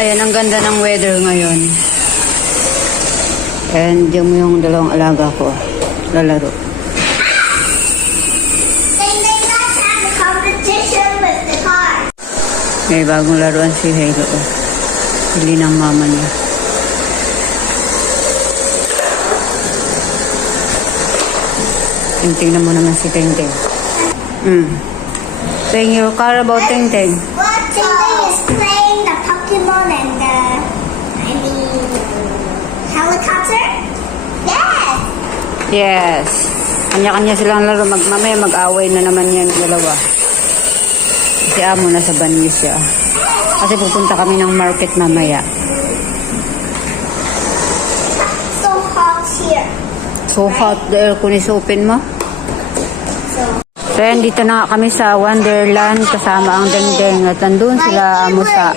ayan, ang ganda ng weather ngayon. And yung dalawang alaga ko, lalaro. May bagong laruan si Halo. Pili ng mama niya. Tingnan mo naman si Teng-Teng. Saying your car about Teng-Teng. Teng-Teng is playing the Pokemon and the, helicopter? Yes! Yes. Kanya-kanya silang laro. Mamaya mag-away na naman yan dalawa. Si Amo nasa banyo siya. Kasi pupunta kami ng market mamaya. So hot here. So hot, the aircon is open mo? So yan, dito na kami sa Wonderland kasama ang Deng-Deng. At nandun sila Amo sa